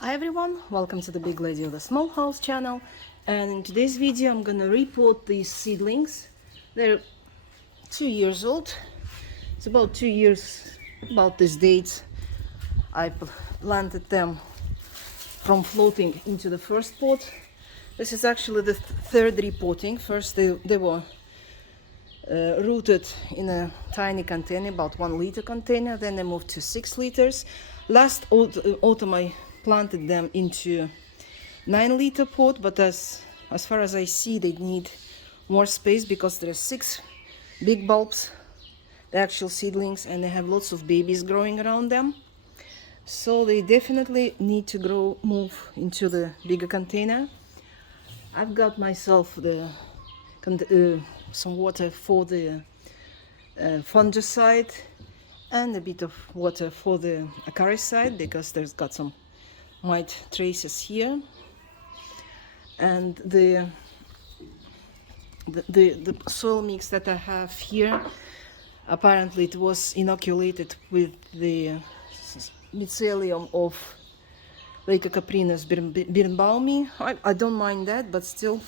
Hi everyone, welcome to the Big Lady of the Small House channel, and in today's video I'm gonna repot these seedlings. They're 2 years old. It's about 2 years, about this date. I planted them from floating into the first pot. This is actually the third repotting. First they were rooted in a tiny container, about 1 liter container. Then they moved to 6 liters. Last autumn I planted them into 9 liter pot, but as far as I see, they need more space because there are 6 big bulbs, the actual seedlings, and they have lots of babies growing around them. So they definitely need to move into the bigger container. I've got myself some water for the fungicide and a bit of water for the acaricide because there's got some mite traces here, and the soil mix that I have here, apparently it was inoculated with the mycelium of Lycocaprinus birnbaumi. I don't mind that, but still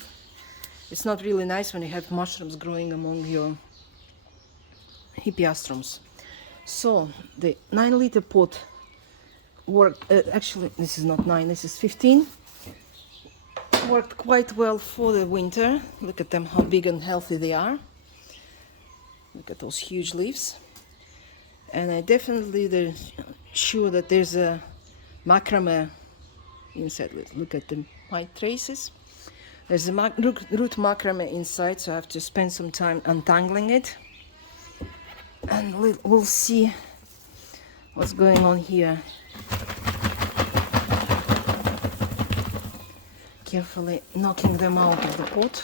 it's not really nice when you have mushrooms growing among your hippeastrums. So the 9 liter pot worked, actually this is not 9, this is 15, worked quite well for the winter. Look at them, how big and healthy they are. Look at those huge leaves. And I definitely sure that there's a macrame inside. Look at the mite traces. There's a root macrame inside, so I have to spend some time untangling it, and we'll see what's going on here. Carefully knocking them out of the pot.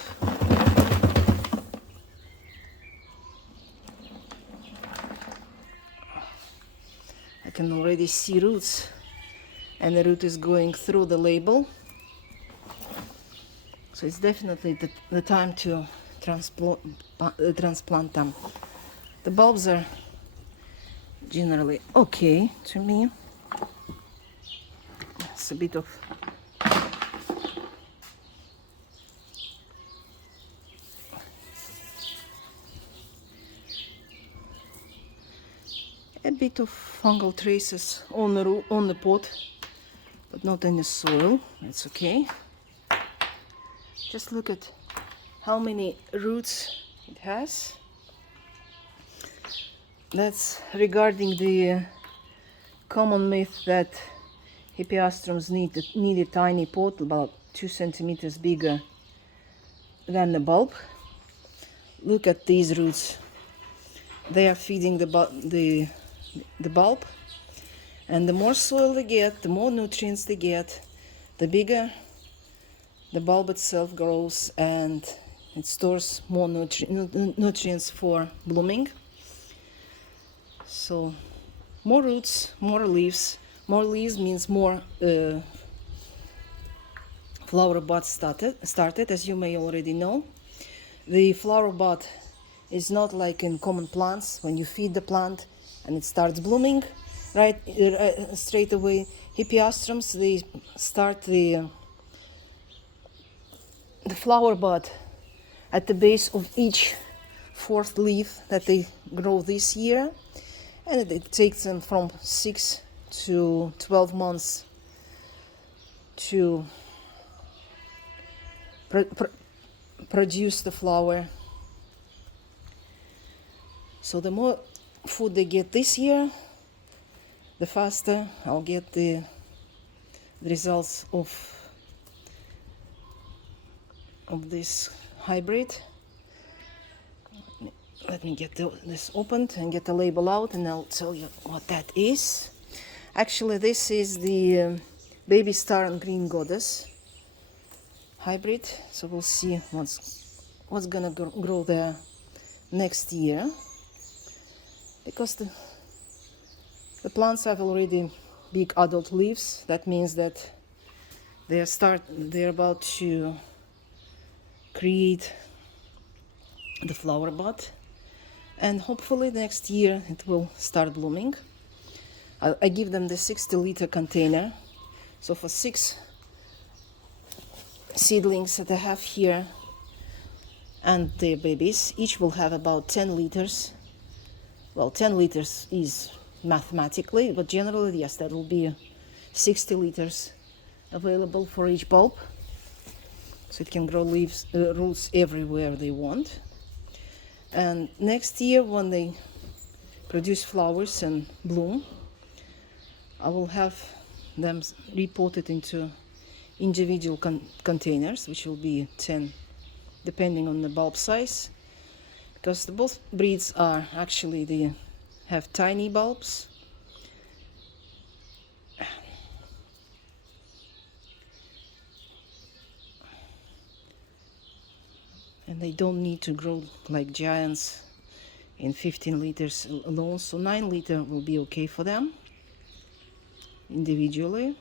I can already see roots, and the root is going through the label. So it's definitely the time to transplant them. The bulbs are generally okay to me. It's a bit of fungal traces on the pot, but not in the soil. That's okay. Just look at how many roots it has. That's regarding the common myth that hippeastrums need a tiny pot, about 2 centimeters bigger than the bulb. Look at these roots. They are feeding the bulb, and the more soil they get, the more nutrients they get, the bigger the bulb itself grows, and it stores more nutrients for blooming. So more roots, more leaves. More leaves means more flower buds started, as you may already know. The flower bud is not like in common plants when you feed the plant and it starts blooming straight away. Hippeastrums, they start the flower bud at the base of each 4th leaf that they grow this year, and it takes them from 6 to 12 months to produce the flower. So the more food they get this year, the faster I'll get the results of this hybrid. Let me get this opened and get the label out, and I'll tell you what that is. Actually, this is the Baby Star and Green Goddess hybrid. So we'll see what's gonna grow there next year, because the plants have already big adult leaves. That means that they're about to create the flower bud, and hopefully next year it will start blooming. I give them the 60 liter container So for 6 seedlings that I have here and their babies, each will have about 10 liters. Well, 10 liters is mathematically, but generally, yes, that will be 60 liters available for each bulb. So it can grow roots everywhere they want. And next year, when they produce flowers and bloom, I will have them repotted into individual containers, which will be 10 depending on the bulb size, because both breeds are actually, they have tiny bulbs. And they don't need to grow like giants in 15 liters alone, so 9 liter will be okay for them individually.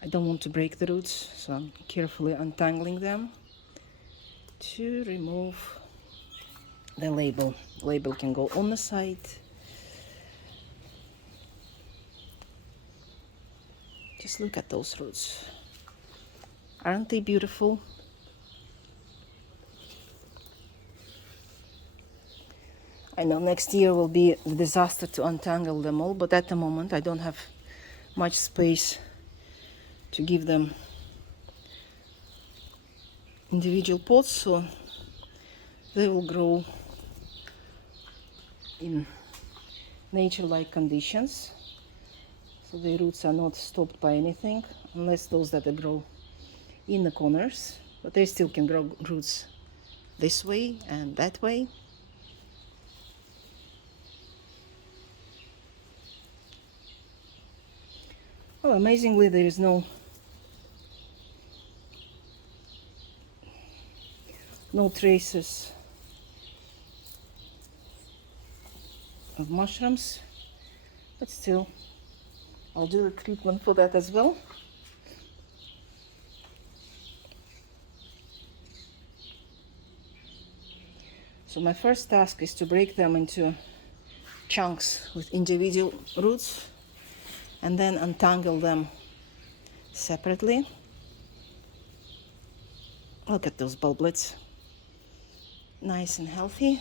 I don't want to break the roots, so I'm carefully untangling them to remove the label. The label can go on the side. Just look at those roots. Aren't they beautiful? I know next year will be a disaster to untangle them all, but at the moment I don't have much space to give them individual pots, so they will grow in nature-like conditions. So the roots are not stopped by anything, unless those that grow in the corners, but they still can grow roots this way and that way. Well, amazingly, there is no traces of mushrooms, but still I'll do the treatment for that as well. So my first task is to break them into chunks with individual roots and then untangle them separately. Look at those bulblets, nice and healthy.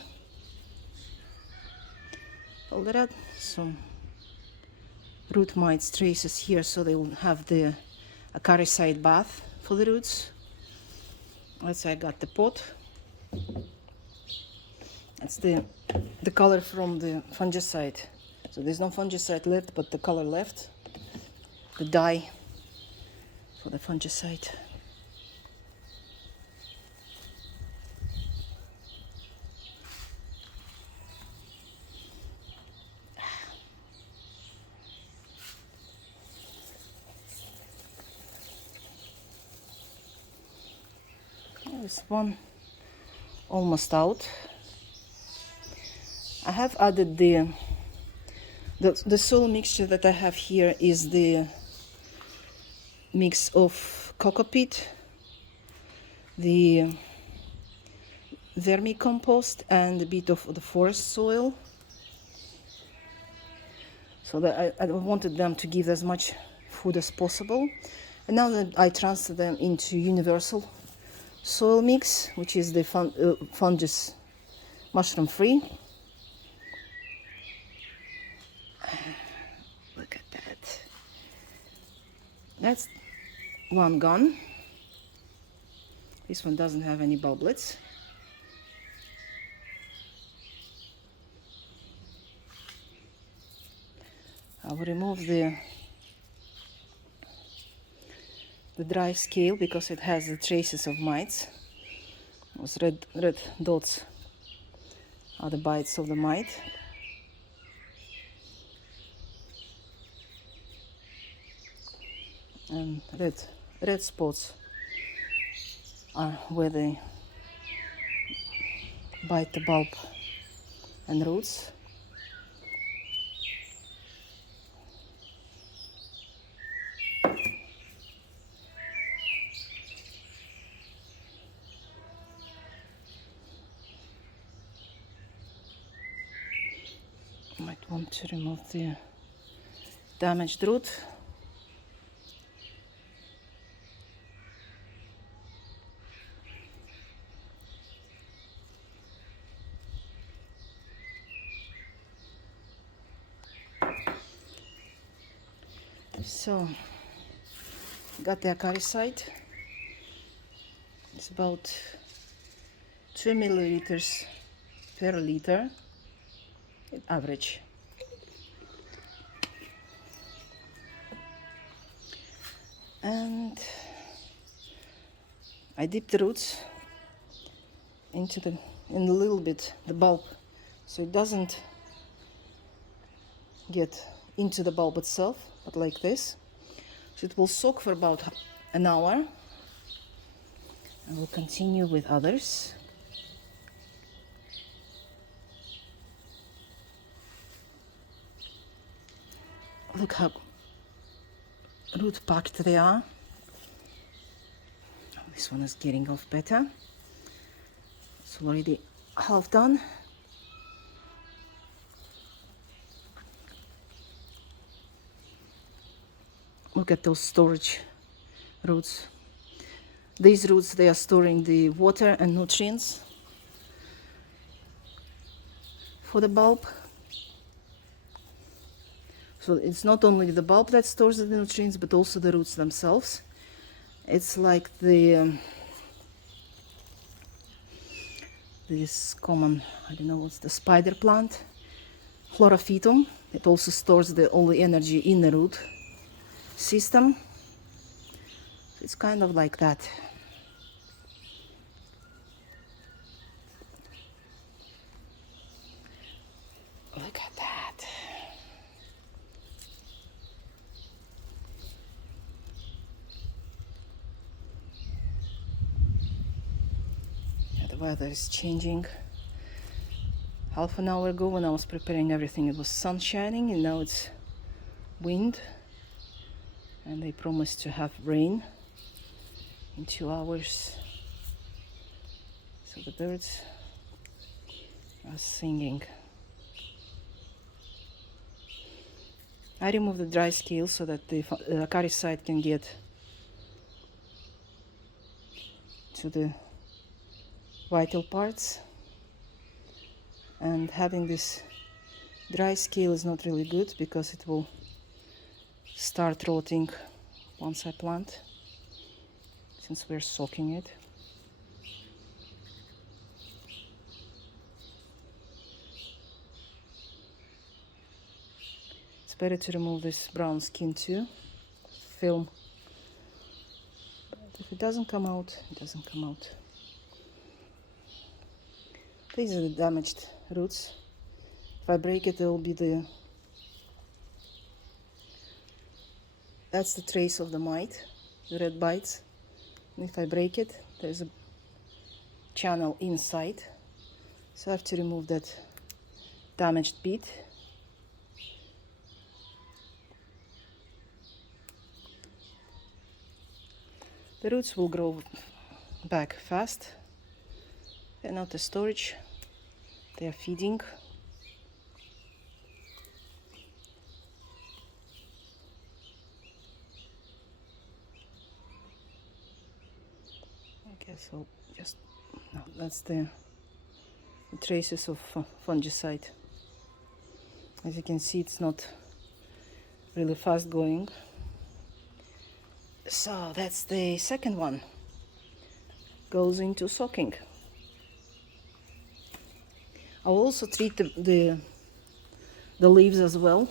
Well, there are some root mites traces here, so they will have the acaricide bath for the roots. That's why I got the pot. That's the color from the fungicide. So there's no fungicide left, but the color left, the dye for the fungicide. There's one almost out. I have added the soil mixture that I have here is the mix of cocopeat, the vermicompost, and a bit of the forest soil. So that I wanted them to give as much food as possible. And now that I transfer them into universal soil mix, which is the fungus mushroom free. Look at that. That's one gone. This one doesn't have any bulblets. I will remove the dry scale because it has the traces of mites. Those red dots are the bites of the mite. And red spots are where they bite the bulb and roots. Might want to remove the damaged root. So, got the acaricide. It's about 2 milliliters per liter, average. And I dip the roots in a little bit the bulb, so it doesn't get into the bulb itself, but like this. So it will soak for about an hour. I will continue with others. Look how root packed they are. This one is getting off better. It's already half done. Look at those storage roots. These roots, they are storing the water and nutrients for the bulb. So it's not only the bulb that stores the nutrients, but also the roots themselves. It's like this common, I don't know what's the spider plant, chlorophytum. It also stores all the energy in the root system. It's kind of like that. Look at that. Yeah, the weather is changing. Half an hour ago when I was preparing everything, it was sun shining, and now it's wind. And they promised to have rain in 2 hours. So the birds are singing. I remove the dry scale so that the acaricide can get to the vital parts. And having this dry scale is not really good because it will start rotting once I plant, since we're soaking it. It's better to remove this brown skin too, film. But if it doesn't come out, it doesn't come out. These are the damaged roots. If I break it, there will be that's the trace of the mite, the red bites. And if I break it, there's a channel inside. So I have to remove that damaged bit. The roots will grow back fast. They're not a storage, they are feeding. So just, no, that's the traces of fungicide. As you can see, it's not really fast going. So that's the second one. Goes into soaking. I'll also treat the leaves as well.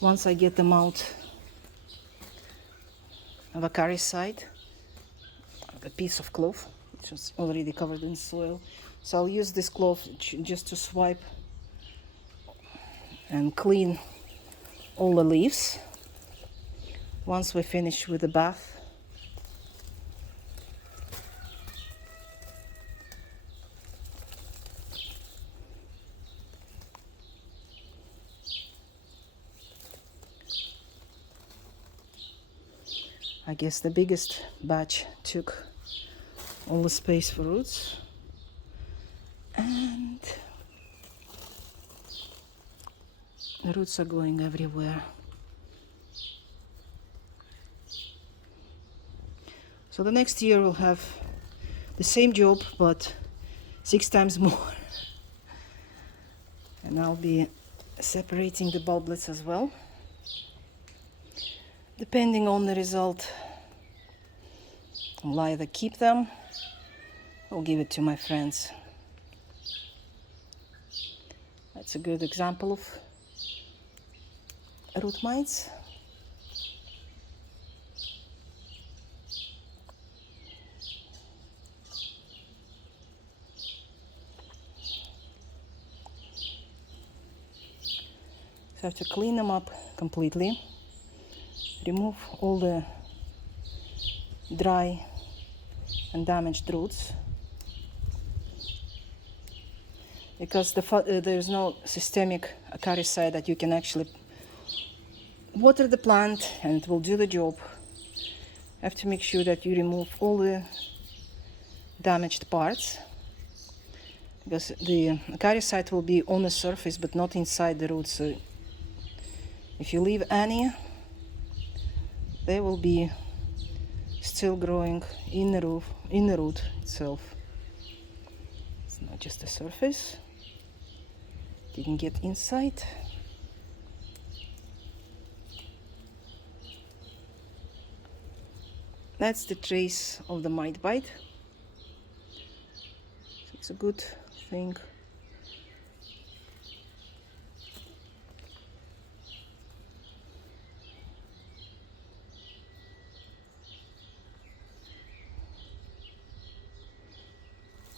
Once I get them out of acaricide, a piece of cloth which is already covered in soil. So I'll use this cloth just to swipe and clean all the leaves once we finish with the bath. I guess the biggest batch took all the space for roots, and roots are going everywhere. So the next year we'll have the same job, but 6 times more. And I'll be separating the bulblets as well. Depending on the result, I'll either keep them or give it to my friends. That's a good example of root mites. So I have to clean them up completely, remove all the dry and damaged roots, because there's no systemic acaricide that you can actually water the plant and it will do the job. You have to make sure that you remove all the damaged parts, because the acaricide will be on the surface but not inside the roots. So if you leave any, they will be still growing in the root itself. It's not just the surface. Didn't get inside. That's the trace of the mite bite. So it's a good thing.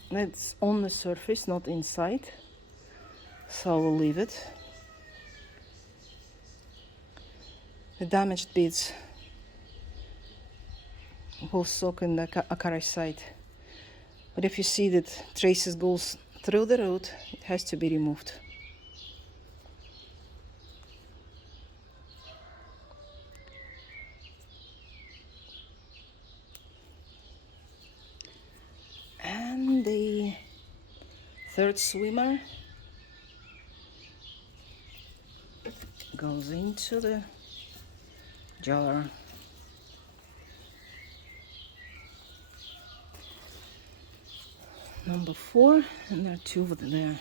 That's on the surface, not inside, so I will leave it. The damaged bits will soak in the acaricide, but if you see that traces goes through the root, it has to be removed. And the third swimmer goes into the jar. Number 4, and there are 2 over there.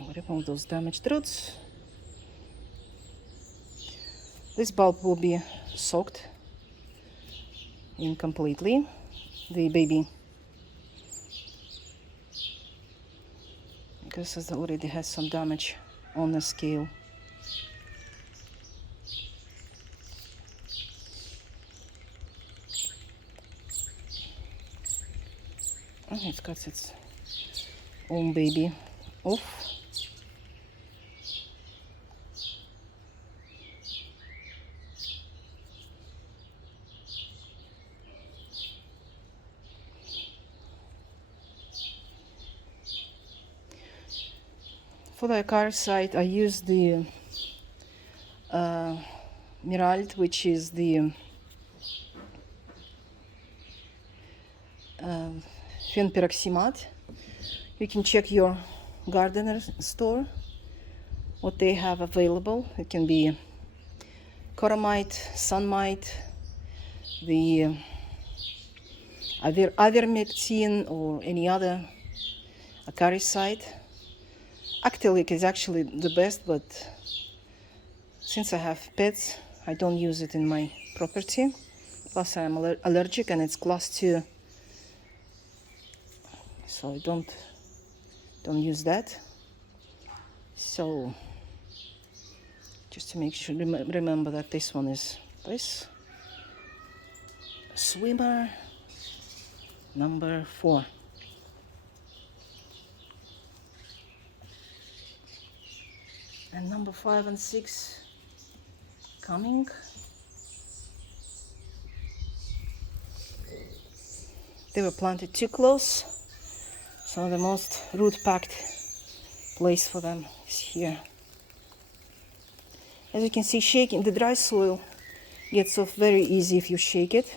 I'll remove those damaged roots. This bulb will be soaked in completely, the baby, because it already has some damage on the scale. And it cuts its own baby off. For the acaricide, I use the Mirald, which is the fenperoximate. You can check your gardener store what they have available. It can be coramite, sunmite, the ivermectin, or any other acaricide. Actelic is actually the best, but since I have pets, I don't use it in my property. Plus, I am allergic, and it's class 2, so I don't use that. So just to make sure, remember that this one is this swimmer number 4. And number 5 and 6 coming. They were planted too close, so the most root-packed place for them is here. As you can see, shaking the dry soil gets off very easy if you shake it.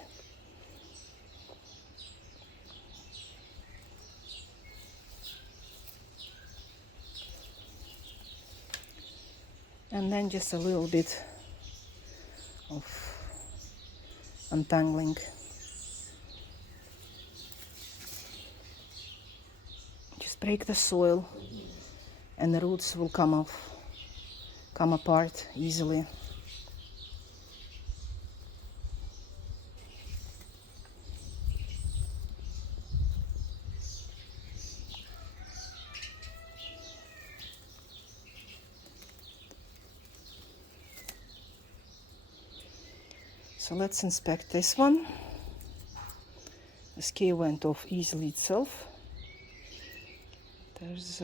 And then just a little bit of untangling. Just break the soil and the roots will come apart easily. So let's inspect this one. The scale went off easily itself. There's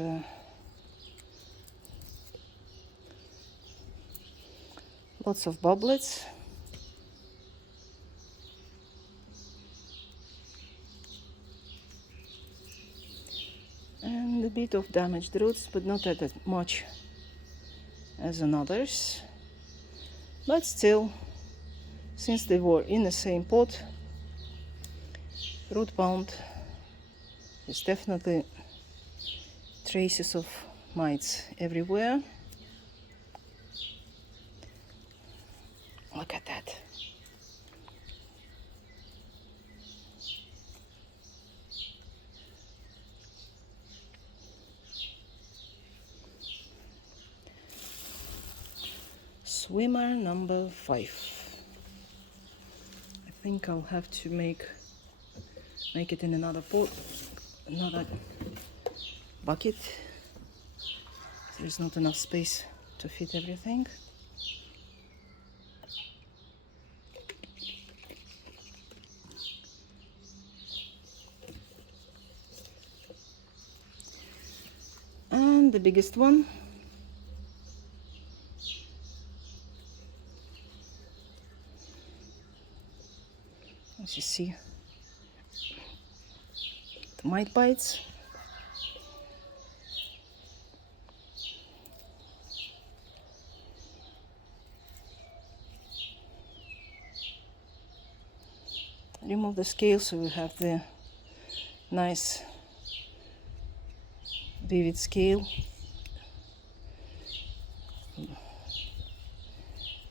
lots of bubblets. And a bit of damaged roots, but not that much as on others. But still, since they were in the same pot, root bound, there's definitely traces of mites everywhere. Look at that. Swimmer number 5. I think I'll have to make it in another pot, another bucket. There's not enough space to fit everything. And the biggest one. As you see, the mite bites. Remove the scale so we have the nice vivid scale.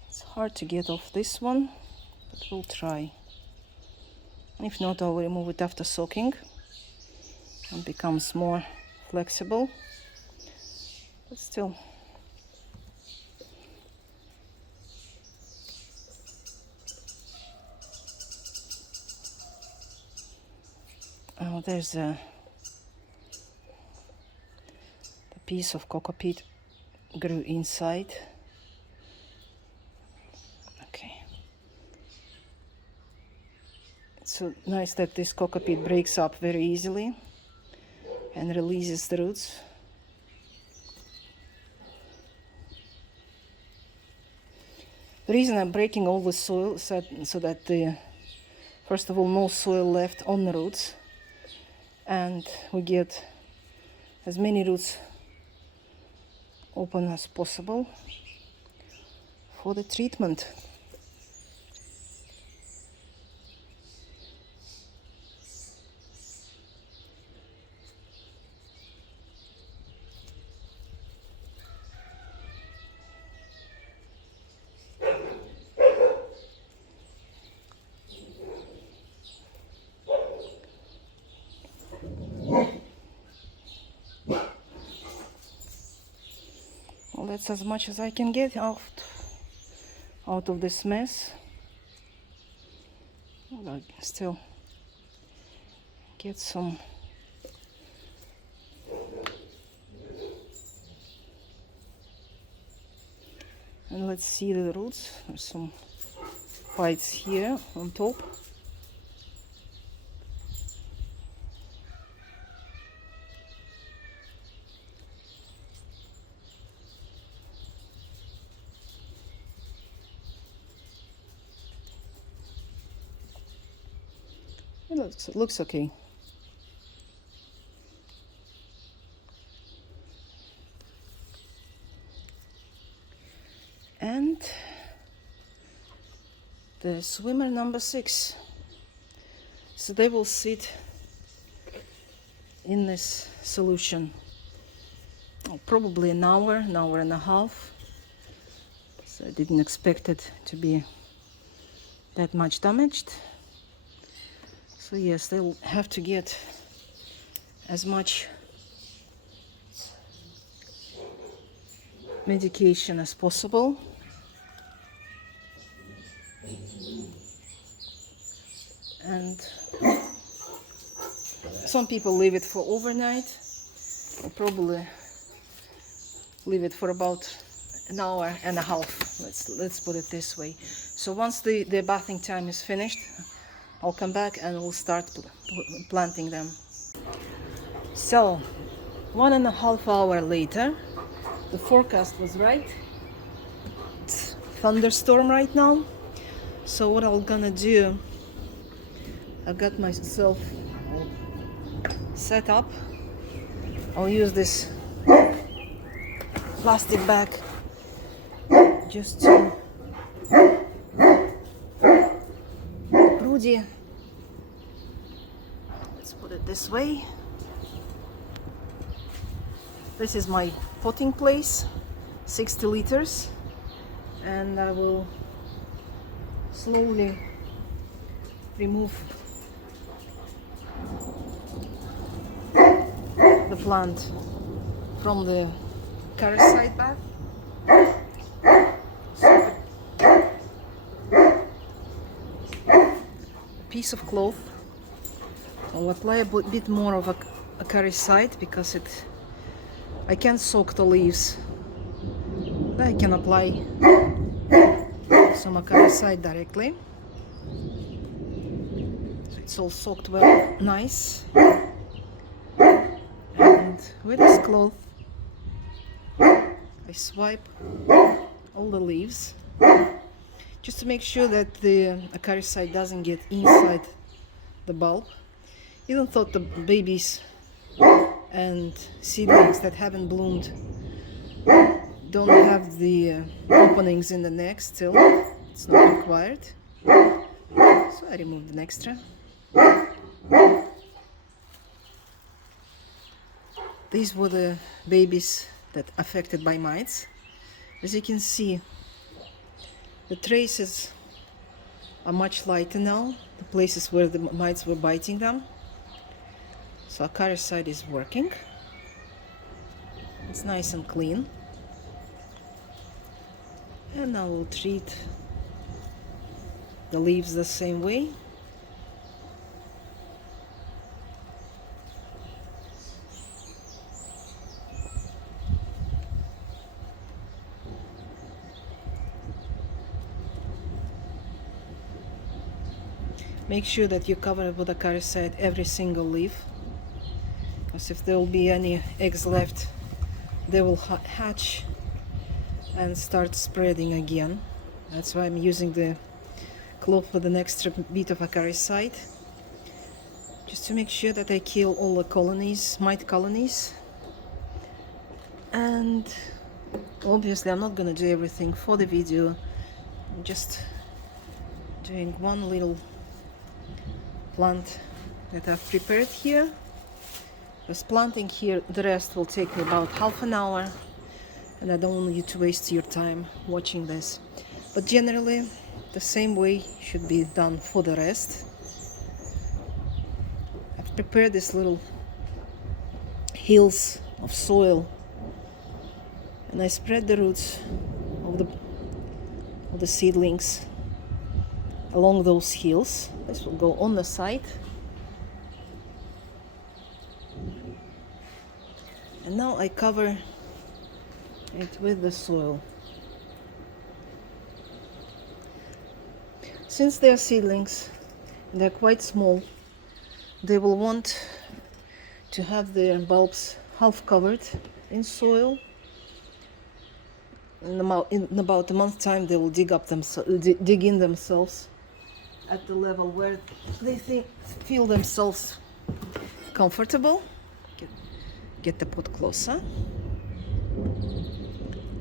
It's hard to get off this one, but we'll try. If not, I'll remove it after soaking and becomes more flexible, but still. Oh, there's the piece of coco peat grew inside. Okay. It's so nice that this coco peat breaks up very easily and releases the roots. The reason I'm breaking all the soil is so that first of all, no soil left on the roots, and we get as many roots open as possible for the treatment. Well, that's as much as I can get out of this mess. Well, I still get some and let's see the roots. There's some bites here on top. It looks okay. And the swimmer number 6. So they will sit in this solution probably an hour and a half. So I didn't expect it to be that much damaged. So yes, they'll have to get as much medication as possible. And some people leave it for overnight. I'll probably leave it for about an hour and a half. Let's put it this way. So once the bathing time is finished, I'll come back and we'll start planting them. So 1.5 hours later, the forecast was right. It's thunderstorm right now. So what I'm gonna do, I've got myself set up. I'll use this plastic bag just to Rudy. Let's put it this way. This is my potting place, 60 liters, and I will slowly remove the plant from the acaricide bath. A piece of cloth. I'll apply a bit more of acaricide because I can't soak the leaves. I can apply some acaricide directly. So it's all soaked well, nice. And with this cloth, I swipe all the leaves just to make sure that the acaricide doesn't get inside the bulb. Even though the babies and seedlings that haven't bloomed don't have the openings in the neck still, it's not required. So I removed an extra. These were the babies that affected by mites. As you can see, the traces are much lighter now, the places where the mites were biting them. So acaricide is working. It's nice and clean. And I will treat the leaves the same way. Make sure that you cover it with acaricide every single leaf, because if there will be any eggs left, they will hatch and start spreading again. That's why I'm using the cloth with an extra bit of acaricide, just to make sure that I kill all the colonies, mite colonies. And obviously I'm not gonna do everything for the video. I'm just doing one little plant that I've prepared here. Because planting here, the rest will take me about half an hour, and I don't want you to waste your time watching this. But generally the same way should be done for the rest. I've prepared these little hills of soil, and I spread the roots of the seedlings along those hills. This will go on the side. And now I cover it with the soil. Since they are seedlings, they're quite small, they will want to have their bulbs half covered in soil. In about a month's time, they will dig in themselves at the level where they feel themselves comfortable. Get the pot closer,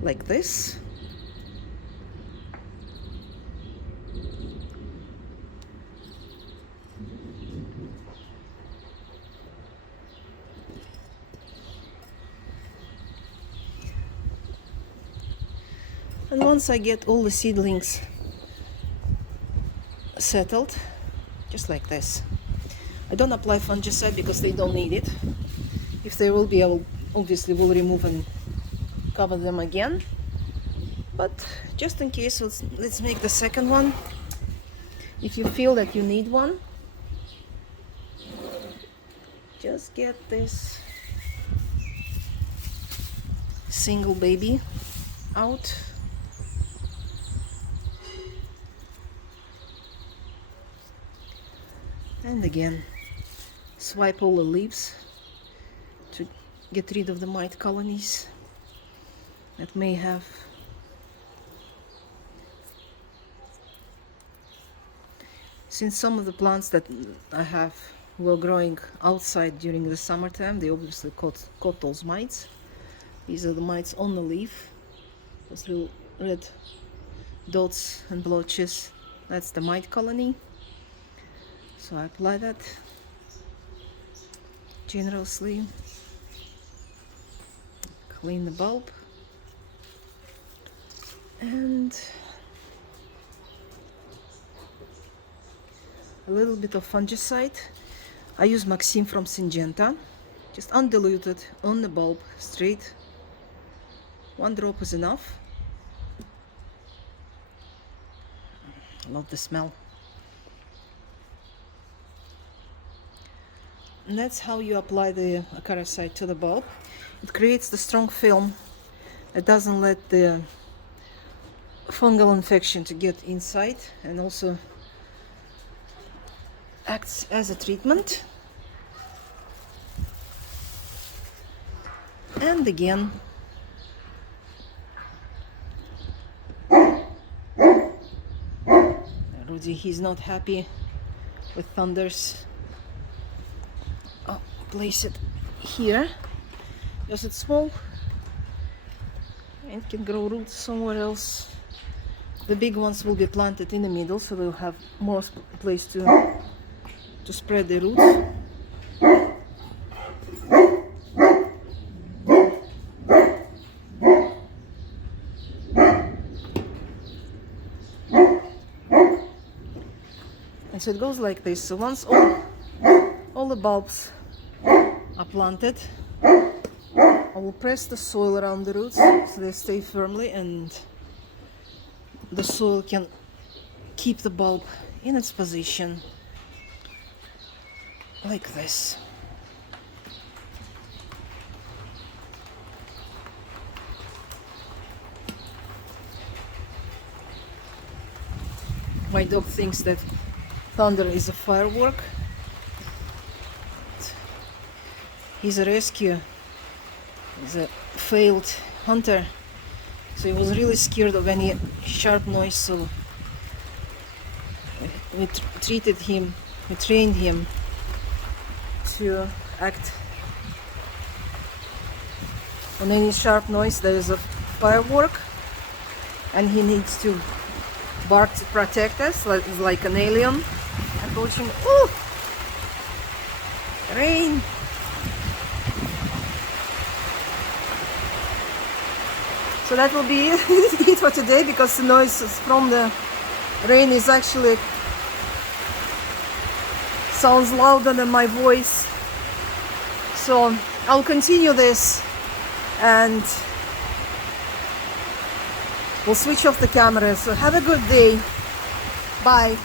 like this. And once I get all the seedlings settled, just like this, I don't apply fungicide because they don't need it. If there will be, I will obviously remove and cover them again. But just in case, let's make the second one. If you feel that you need one, just get this single baby out. And again, swipe all the leaves to get rid of the mite colonies that may have. Since some of the plants that I have were growing outside during the summertime, they obviously caught those mites. These are the mites on the leaf. Those little red dots and blotches, that's the mite colony. So I apply that generously, clean the bulb, and a little bit of fungicide. I use Maxim from Syngenta, just undiluted on the bulb, straight. 1 drop is enough. I love the smell. And that's how you apply the acaricide to the bulb. It creates the strong film. It doesn't let the fungal infection to get inside, and also acts as a treatment. And again, Rudy, he's not happy with thunders. I'll place it here because it's small and can grow roots somewhere else. The big ones will be planted in the middle, so they'll have more place to spread the roots. And so it goes like this. So once all the bulbs are planted, I will press the soil around the roots so they stay firmly, and the soil can keep the bulb in its position like this. My dog thinks that thunder is a firework. He's a rescue. He's a failed hunter, so he was really scared of any sharp noise. So we treated him, we trained him to act on any sharp noise. There is a firework, and he needs to bark to protect us, like an alien approaching. Oh, rain! So that will be it for today, because the noise from the rain is actually sounds louder than my voice. So I'll continue this and we'll switch off the camera. So have a good day. Bye.